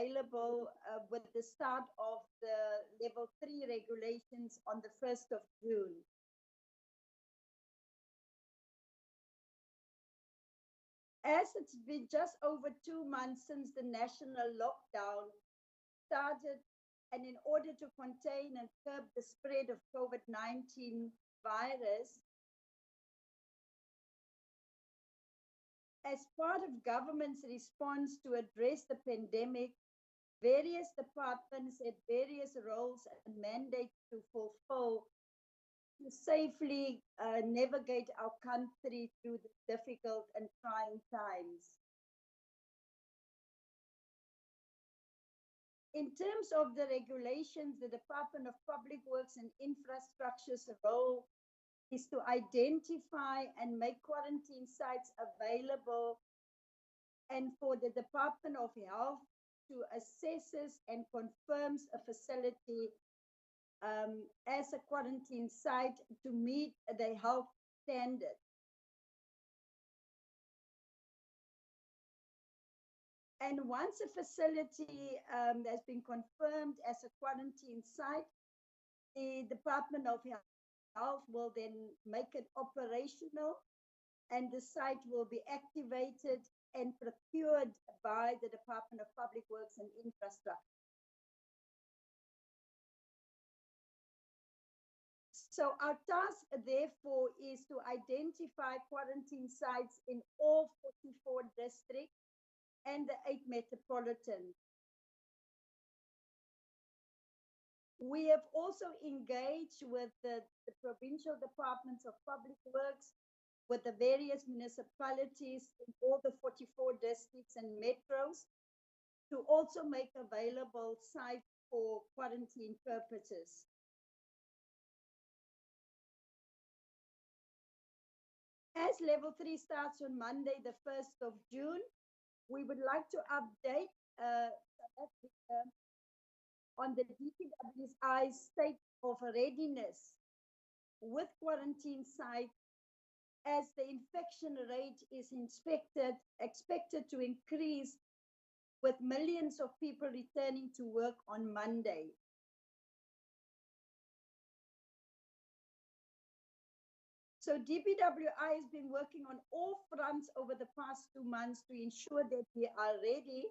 available with the start of the level 3 regulations on the 1st of June. As it's been just over 2 months since the national lockdown started, and in order to contain and curb the spread of COVID-19 virus, as part of government's response to address the pandemic, various departments had various roles and mandates to fulfill to safely navigate our country through the difficult and trying times. In terms of the regulations, the Department of Public Works and Infrastructure's role is to identify and make quarantine sites available, and for the Department of Health to assesses and confirms a facility as a quarantine site to meet the health standard. And once a facility has been confirmed as a quarantine site, the Department of Health will then make it operational, and the site will be activated and procured by the Department of Public Works and Infrastructure. So our task, therefore, is to identify quarantine sites in all 44 districts and the 8 metropolitans. We have also engaged with the provincial departments of public works, with the various municipalities in all the 44 districts and metros, to also make available sites for quarantine purposes. As level 3 starts on Monday, the 1st of June, we would like to update South Africa on the DPWI's state of readiness with quarantine sites, as the infection rate is expected to increase with millions of people returning to work on Monday. So DPWI has been working on all fronts over the past 2 months to ensure that we are ready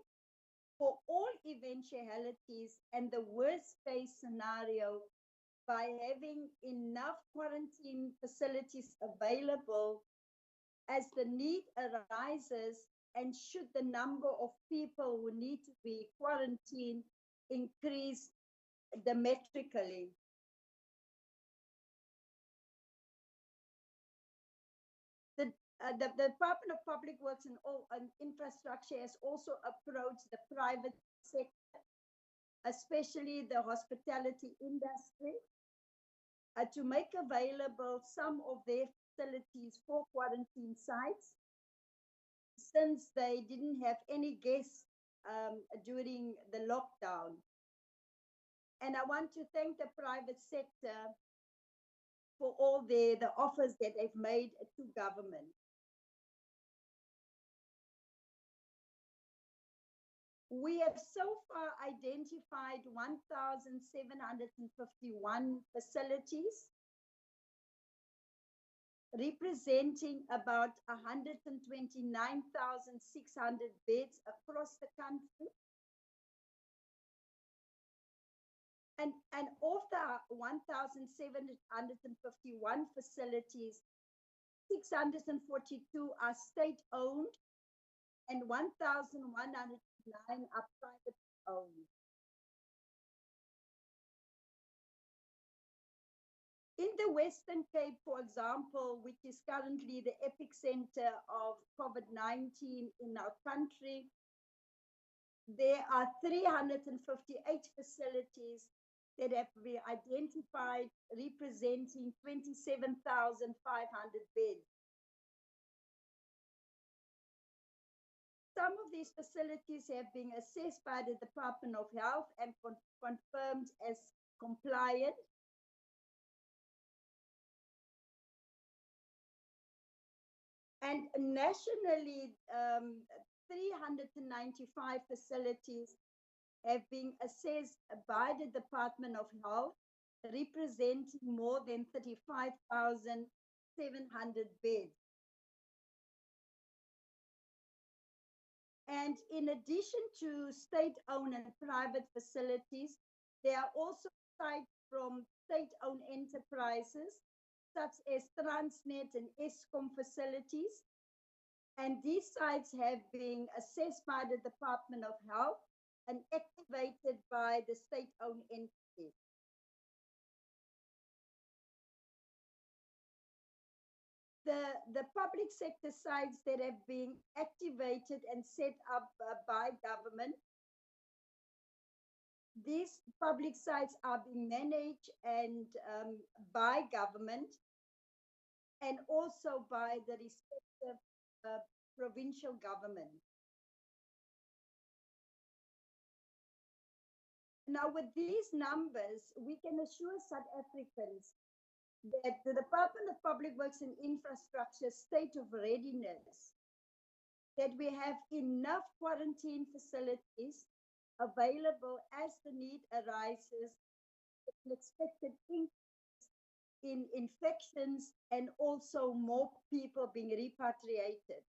for all eventualities and the worst case scenario by having enough quarantine facilities available as the need arises, and should the number of people who need to be quarantined increase dramatically. The Department of Public Works and Infrastructure has also approached the private sector, especially the hospitality industry, to make available some of their facilities for quarantine sites, since they didn't have any guests during the lockdown. And I want to thank the private sector for all the offers that they've made to government. We have so far identified 1,751 facilities, representing about 129,600 beds across the country. And of the 1,751 facilities, 642 are state-owned and 1,109 are private-owned. In the Western Cape, for example, which is currently the epicenter of COVID-19 in our country, there are 358 facilities that have been identified, representing 27,500 beds. Some of these facilities have been assessed by the Department of Health and confirmed as compliant. And nationally, 395 facilities have been assessed by the Department of Health, representing more than 35,700 beds. And in addition to state-owned and private facilities, there are also sites from state-owned enterprises, such as Transnet and Eskom facilities. And these sites have been assessed by the Department of Health and activated by the state-owned entities. The public sector sites that have been activated and set up by government, these public sites are being managed and by government and also by the respective provincial government. Now, with these numbers, we can assure South Africans that the Department of Public Works and Infrastructure state of readiness, that we have enough quarantine facilities available as the need arises, an expected increase in infections and also more people being repatriated.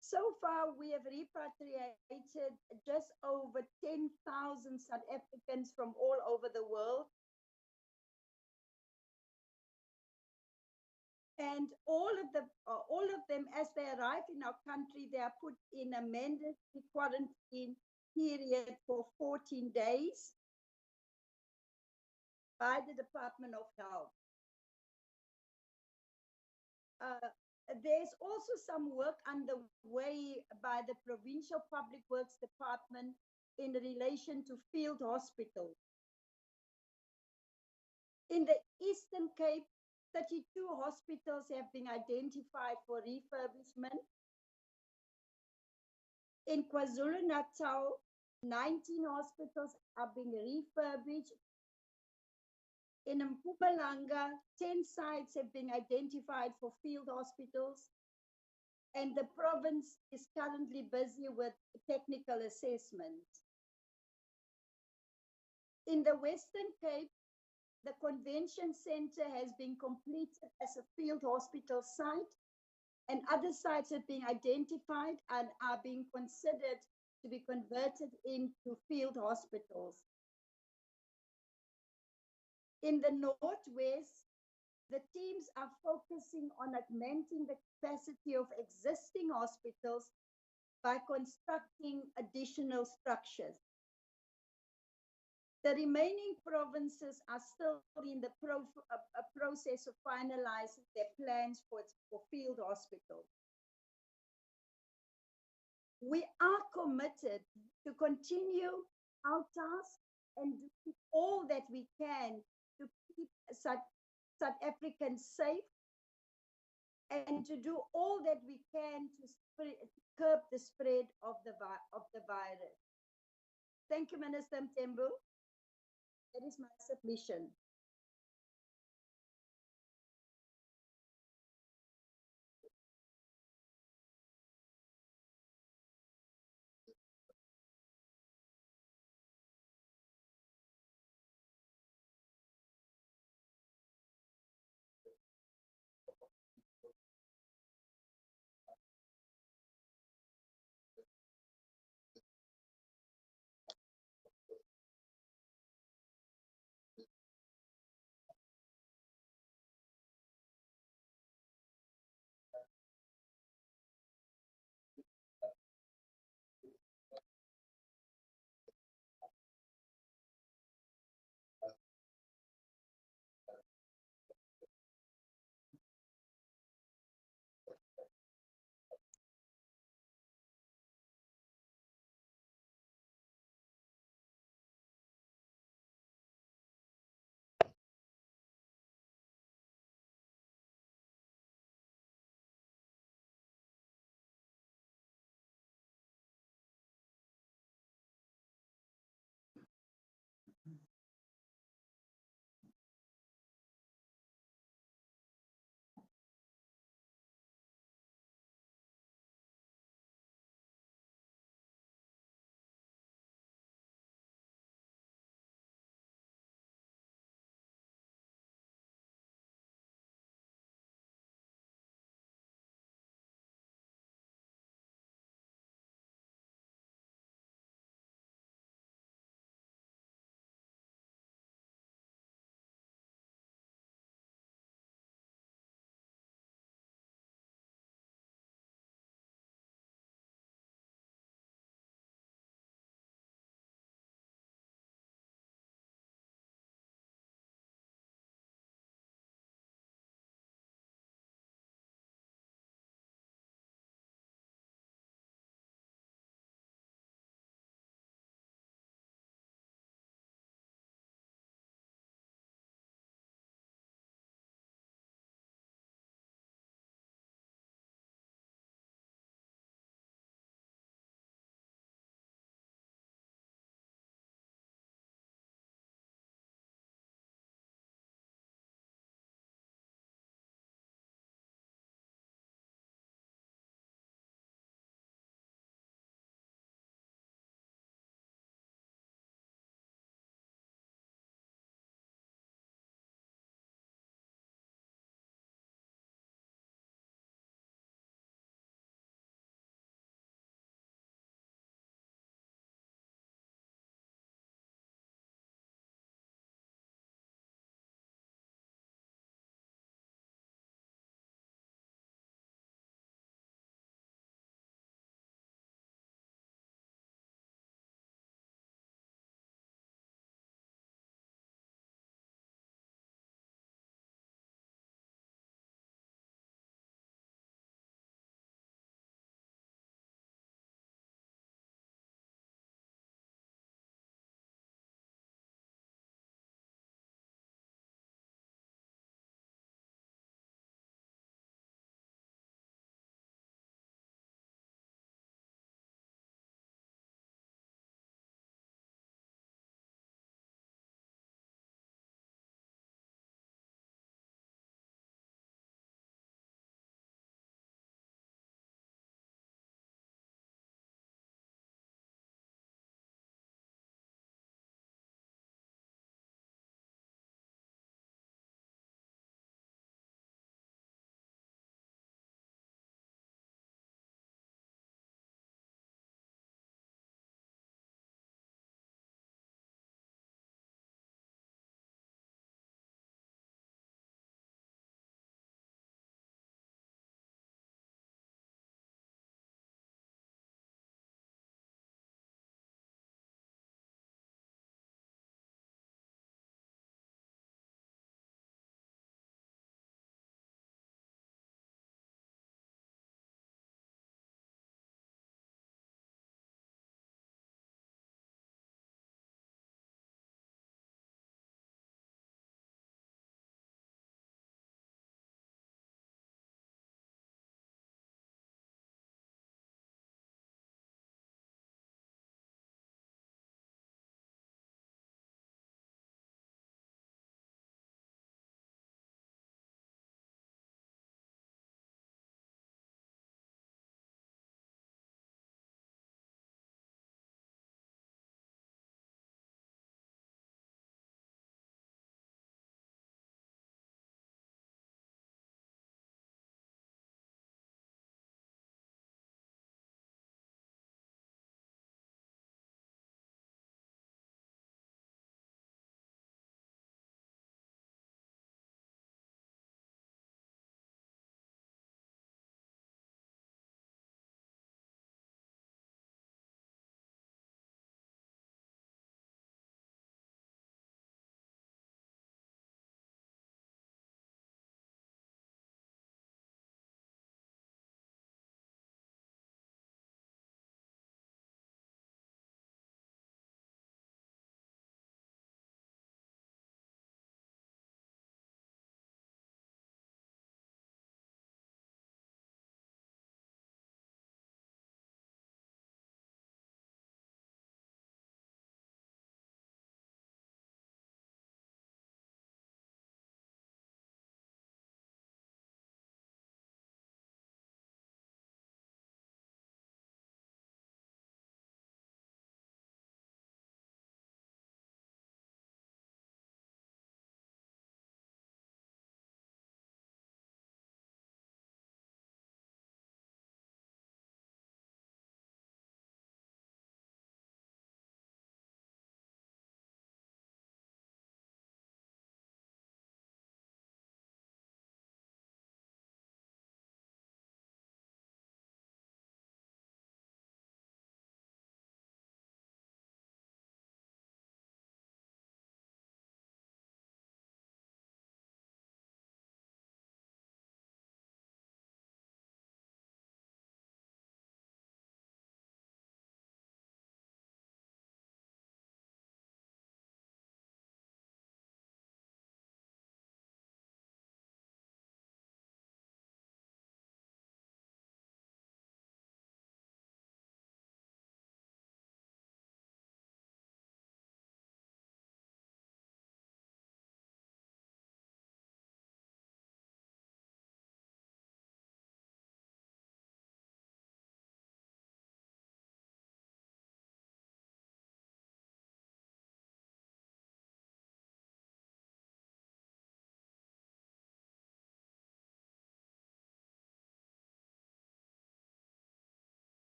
So far, we have repatriated just over 10,000 South Africans from all over the world. And all of them, as they arrive in our country, they are put in a mandatory quarantine period for 14 days by the Department of Health. There's also some work underway by the Provincial Public Works Department in relation to field hospitals. In the Eastern Cape, 32 hospitals have been identified for refurbishment. In KwaZulu-Natal, 19 hospitals are being refurbished. In Mpumalanga, 10 sites have been identified for field hospitals, and the province is currently busy with technical assessments. In the Western Cape, the Convention Center has been completed as a field hospital site, and other sites have been identified and are being considered to be converted into field hospitals. In the Northwest, the teams are focusing on augmenting the capacity of existing hospitals by constructing additional structures. The remaining provinces are still in the process of finalizing their plans for field hospitals. We are committed to continue our task and do all that we can to keep South Africans safe and to do all that we can to curb the spread of the virus. Thank you, Minister Mthembu. That is my submission.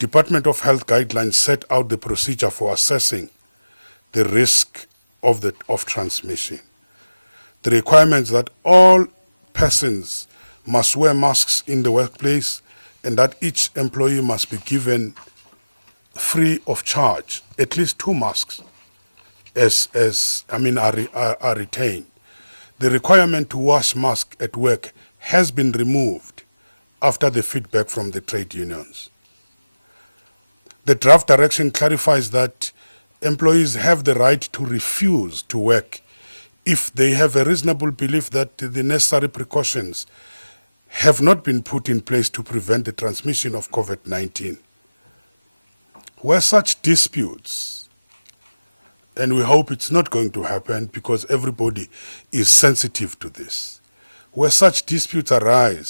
Department of Health guidelines set out the procedure for assessing the risk of transmission. The requirement that all persons must wear masks in the workplace and that each employee must be given free of charge at least 2 masks are retained. The requirement to wear masks at work has been removed after the feedback from the trade union. The draft direction clarifies that employees have the right to refuse to work if they have a reasonable belief that the necessary precautions have not been put in place to prevent the transmission of COVID-19. Where such disputes, and we hope it's not going to happen because everybody is sensitive to this, where such disputes arise,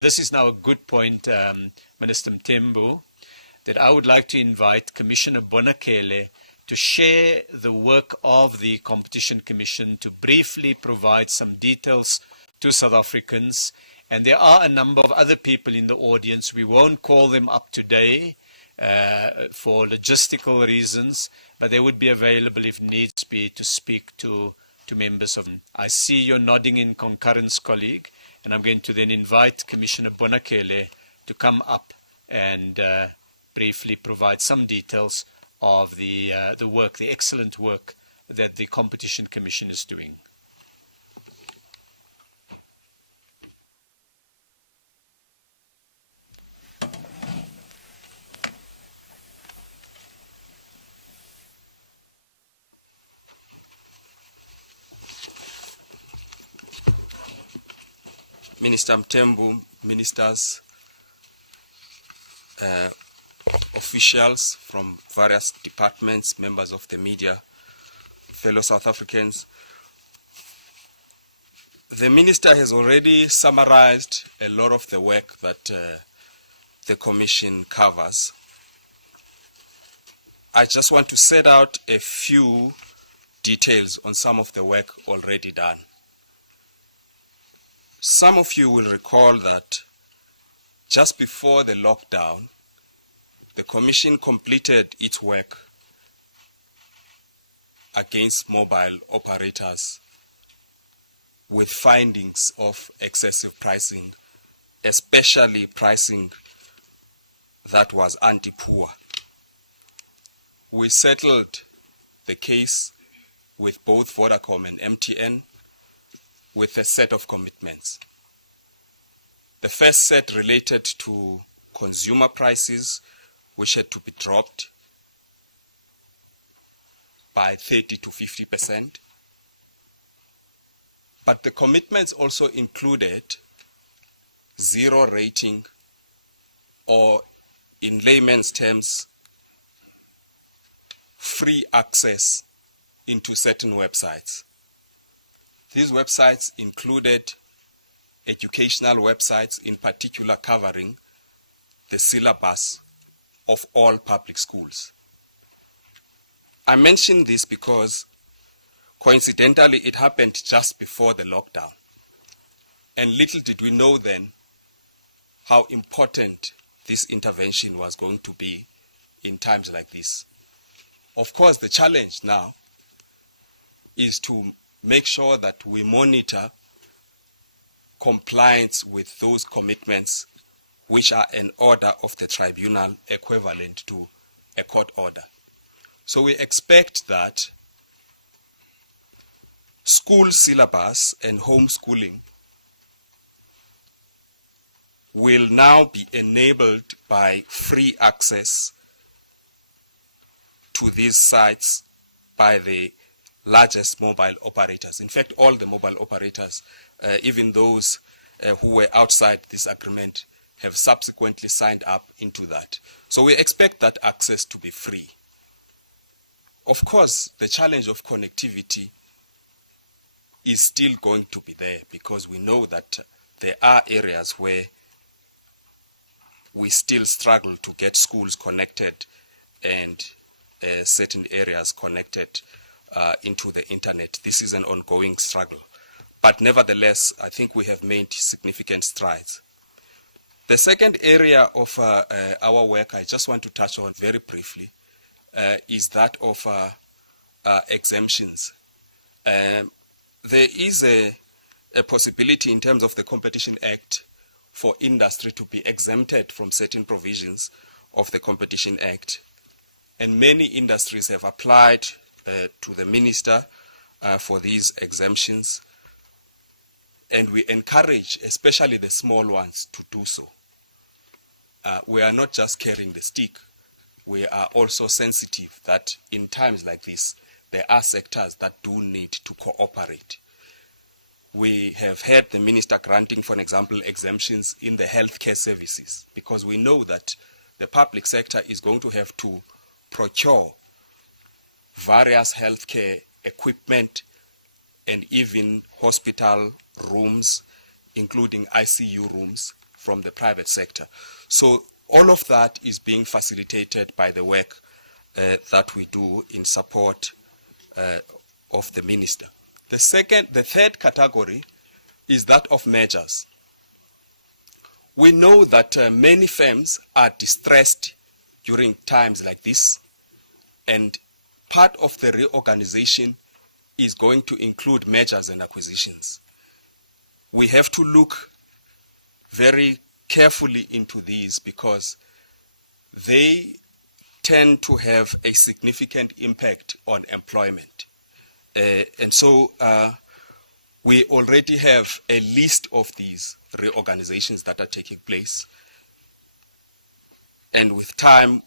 This is now a good point, Minister Mthembu, that I would like to invite Commissioner Bonakele to share the work of the Competition Commission, to briefly provide some details to South Africans. And there are a number of other people in the audience. We won't call them up today for logistical reasons, but they would be available if needs be to speak to members of them. I see you're nodding in concurrence, colleague, and I'm going to then invite Commissioner Bonakele to come up and briefly provide some details of the work, the excellent work that the Competition Commission is doing. Minister Mthembu, ministers, officials from various departments, members of the media, fellow South Africans. The minister has already summarized a lot of the work that the Commission covers. I just want to set out a few details on some of the work already done. Some of you will recall that just before the lockdown, the Commission completed its work against mobile operators with findings of excessive pricing, especially pricing that was anti-poor. We settled the case with both Vodacom and MTN with a set of commitments. The first set related to consumer prices, which had to be dropped by 30 to 50%. But the commitments also included zero rating, or in layman's terms, free access into certain websites. These websites included educational websites, in particular covering the syllabus of all public schools. I mention this because coincidentally it happened just before the lockdown. And little did we know then how important this intervention was going to be in times like this. Of course, the challenge now is to make sure that we monitor compliance with those commitments, which are an order of the tribunal equivalent to a court order. So we expect that school syllabus and homeschooling will now be enabled by free access to these sites by the largest mobile operators. In fact, all the mobile operators, even those who were outside this agreement, have subsequently signed up into that. So we expect that access to be free. Of course, the challenge of connectivity is still going to be there, because we know that there are areas where we still struggle to get schools connected and certain areas connected into the internet. This is an ongoing struggle. But nevertheless, I think we have made significant strides. The second area of our work I just want to touch on very briefly is that of exemptions. There is a possibility in terms of the Competition Act for industry to be exempted from certain provisions of the Competition Act. And many industries have applied to the minister for these exemptions. And we encourage, especially the small ones, to do so. We are not just carrying the stick. We are also sensitive that in times like this, there are sectors that do need to cooperate. We have had the minister granting, for example, exemptions in the healthcare services, because we know that the public sector is going to have to procure various healthcare equipment and even hospital rooms, including ICU rooms, from the private sector. So all of that is being facilitated by the work that we do in support of the minister. The third category is that of mergers. We know that many firms are distressed during times like this, and part of the reorganization is going to include mergers and acquisitions. We have to look very carefully into these because they tend to have a significant impact on employment. And so we already have a list of these reorganizations that are taking place. And with time,